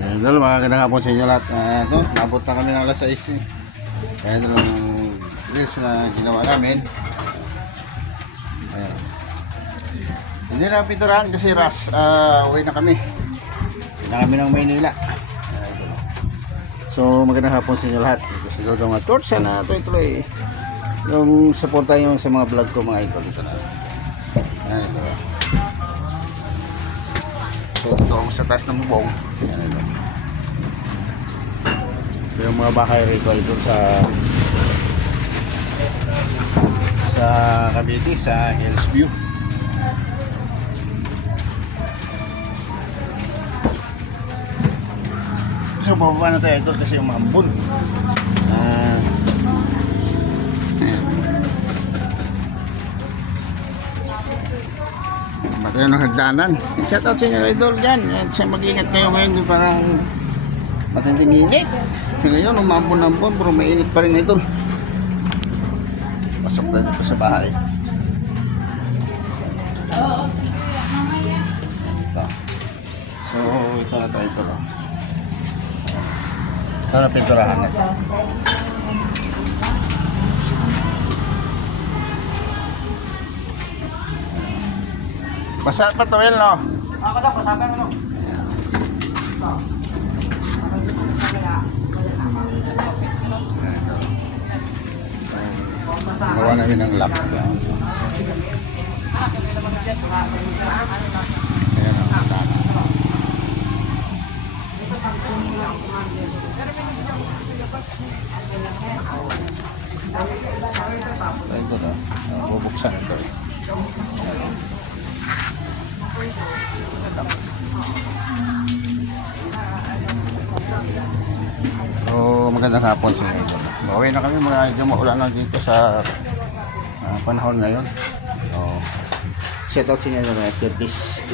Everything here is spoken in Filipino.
Idol, magandang hapon sa inyo lahat. Ito, nabot na kami ng alas 6 eh. Kaya ito lang reels na ginawa namin. Ayan. Hindi na piturahan kasi uwi na kami. Uwi na kami ng Maynila. Ayan, ito. So magandang hapon sa inyo lahat. Kasi Dodong at Torch na tuloy-tuloy yung suporta nyo sa mga vlog ko mga idol. Ito na. Ayan, ito. So dito ako sa taas ng bubong. Ayan, ito. Yung mga bahay rito ay doon sa Cavite, sa Hills View. So bababa na tayo ito kasi umambon. Ba't yun ang hagdanan? Shout out sa inyo idol dyan. Mag-ingat kayo ngayon parang matinding init. Ngayon umambon-ambon pero mainit pa rin idol. Pasok na dito sa bahay. Ito. So ito na tayo ito. Ito na pinturahan na ito. Basa pa to yan no? Ako daw, pasakan ano? Gawa namin ng lock. Ayan ang tama. Ito na. Bubuksan ito. So magandang hapon sa inyo. Uwi na kami mga maulan na dito sa panahon ngayon. So shout out sa inyo na peace.